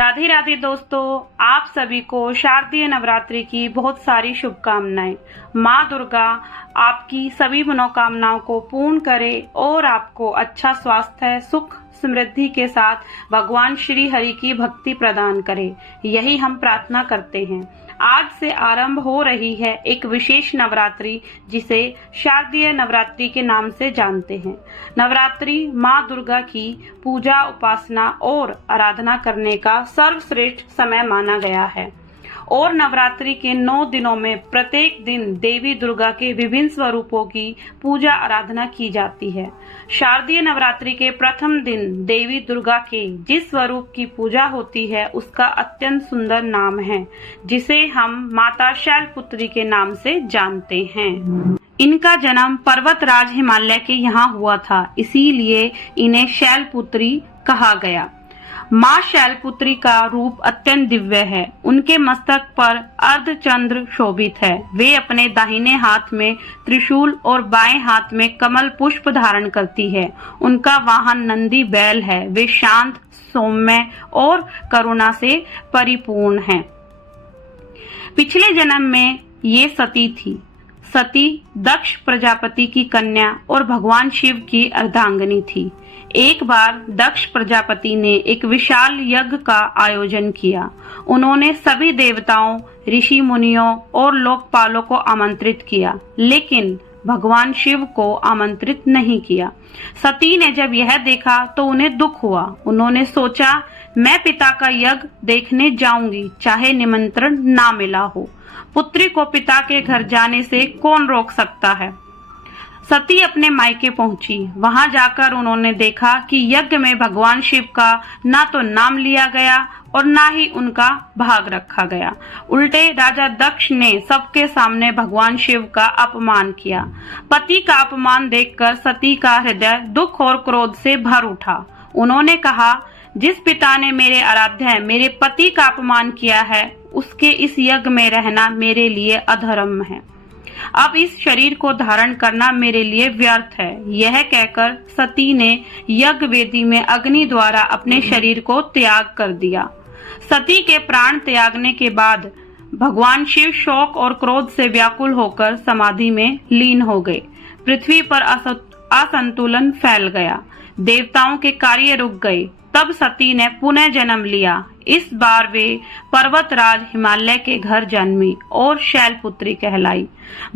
राधे राधे दोस्तों, आप सभी को शारदीय नवरात्रि की बहुत सारी शुभकामनाएं। माँ दुर्गा आपकी सभी मनोकामनाओं को पूर्ण करे और आपको अच्छा स्वास्थ्य, सुख, समृद्धि के साथ भगवान श्री हरि की भक्ति प्रदान करे, यही हम प्रार्थना करते हैं। आज से आरंभ हो रही है एक विशेष नवरात्रि जिसे शारदीय नवरात्रि के नाम से जानते हैं। नवरात्रि माँ दुर्गा की पूजा, उपासना और आराधना करने का सर्वश्रेष्ठ समय माना गया है और नवरात्रि के 9 दिनों में प्रत्येक दिन देवी दुर्गा के विभिन्न स्वरूपों की पूजा आराधना की जाती है। शारदीय नवरात्रि के प्रथम दिन देवी दुर्गा के जिस स्वरूप की पूजा होती है उसका अत्यंत सुंदर नाम है, जिसे हम माता शैलपुत्री के नाम से जानते हैं। इनका जन्म पर्वतराज हिमालय के यहाँ हुआ था, इसीलिए इन्हें शैलपुत्री कहा गया। माँ शैलपुत्री का रूप अत्यंत दिव्य है। उनके मस्तक पर अर्धचंद्र शोभित है। वे अपने दाहिने हाथ में त्रिशूल और बाएं हाथ में कमल पुष्प धारण करती है। उनका वाहन नंदी बैल है। वे शांत, सौम्य और करुणा से परिपूर्ण हैं। पिछले जन्म में ये सती थी। सती दक्ष प्रजापति की कन्या और भगवान शिव की अर्धांगिनी थी। एक बार दक्ष प्रजापति ने एक विशाल यज्ञ का आयोजन किया। उन्होंने सभी देवताओं, ऋषि मुनियों और लोकपालों को आमंत्रित किया, लेकिन भगवान शिव को आमंत्रित नहीं किया। सती ने जब यह देखा तो उन्हें दुख हुआ। उन्होंने सोचा, मैं पिता का यज्ञ देखने जाऊंगी, चाहे निमंत्रण ना मिला हो। पुत्री को पिता के घर जाने से कौन रोक सकता है। सती अपने मायके पहुंची। वहां जाकर उन्होंने देखा कि यज्ञ में भगवान शिव का ना तो नाम लिया गया और ना ही उनका भाग रखा गया। उल्टे राजा दक्ष ने सबके सामने भगवान शिव का अपमान किया। पति का अपमान देखकर सती का हृदय दुख और क्रोध से भर उठा। उन्होंने कहा, जिस पिता ने मेरे आराध्य मेरे पति का अपमान किया है, उसके इस यज्ञ में रहना मेरे लिए अधर्म है। अब इस शरीर को धारण करना मेरे लिए व्यर्थ है। यह कहकर सती ने यज्ञ वेदी में अग्नि द्वारा अपने शरीर को त्याग कर दिया। सती के प्राण त्यागने के बाद भगवान शिव शोक और क्रोध से व्याकुल होकर समाधि में लीन हो गए। पृथ्वी पर असंतुलन फैल गया। देवताओं के कार्य रुक गए। तब सती ने पुनः जन्म लिया। इस बार वे पर्वतराज हिमालय के घर जन्मी और शैलपुत्री कहलाई।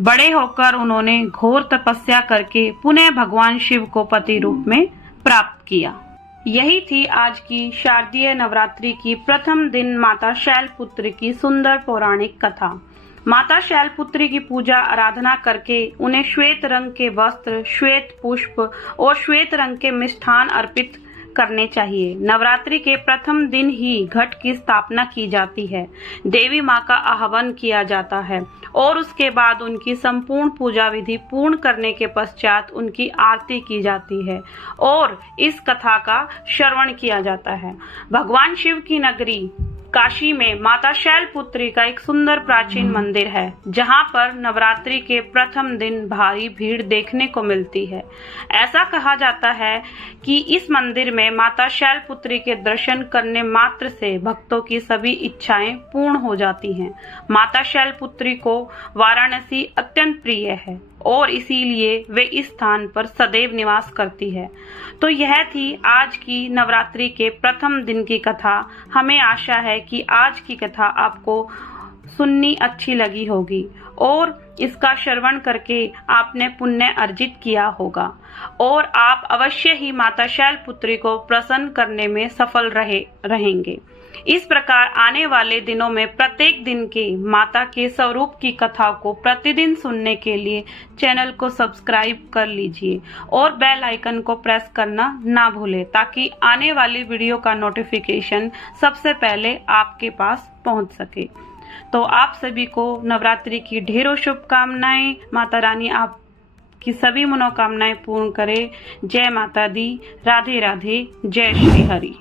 बड़े होकर उन्होंने घोर तपस्या करके पुनः भगवान शिव को पति रूप में प्राप्त किया। यही थी आज की शारदीय नवरात्रि की प्रथम दिन माता शैलपुत्री की सुंदर पौराणिक कथा। माता शैलपुत्री की पूजा आराधना करके उन्हें श्वेत रंग के वस्त्र, श्वेत पुष्प और श्वेत रंग के मिष्ठान अर्पित करने चाहिए। नवरात्रि के प्रथम दिन ही घट की स्थापना की जाती है। देवी माँ का आह्वान किया जाता है और उसके बाद उनकी संपूर्ण पूजा विधि पूर्ण करने के पश्चात उनकी आरती की जाती है और इस कथा का श्रवण किया जाता है। भगवान शिव की नगरी काशी में माता शैलपुत्री का एक सुंदर प्राचीन मंदिर है, जहां पर नवरात्रि के प्रथम दिन भारी भीड़ देखने को मिलती है। ऐसा कहा जाता है कि इस मंदिर में माता शैलपुत्री के दर्शन करने मात्र से भक्तों की सभी इच्छाएं पूर्ण हो जाती हैं। माता शैलपुत्री को वाराणसी अत्यंत प्रिय है और इसीलिए वे इस स्थान पर सदैव निवास करती है। तो यह थी आज की नवरात्रि के प्रथम दिन की कथा। हमें आशा है कि आज की कथा आपको सुननी अच्छी लगी होगी और इसका श्रवण करके आपने पुण्य अर्जित किया होगा और आप अवश्य ही माता शैलपुत्री को प्रसन्न करने में सफल रहेंगे। इस प्रकार आने वाले दिनों में प्रत्येक दिन के माता के स्वरूप की कथा को प्रतिदिन सुनने के लिए चैनल को सब्सक्राइब कर लीजिए और बेल आइकन को प्रेस करना ना भूलें, ताकि आने वाली वीडियो का नोटिफिकेशन सबसे पहले आपके पास पहुंच सके। तो आप सभी को नवरात्रि की ढेरों शुभकामनाएं। माता रानी आपकी सभी मनोकामनाएं पूर्ण करे। जय माता दी। राधे राधे। जय श्री हरि।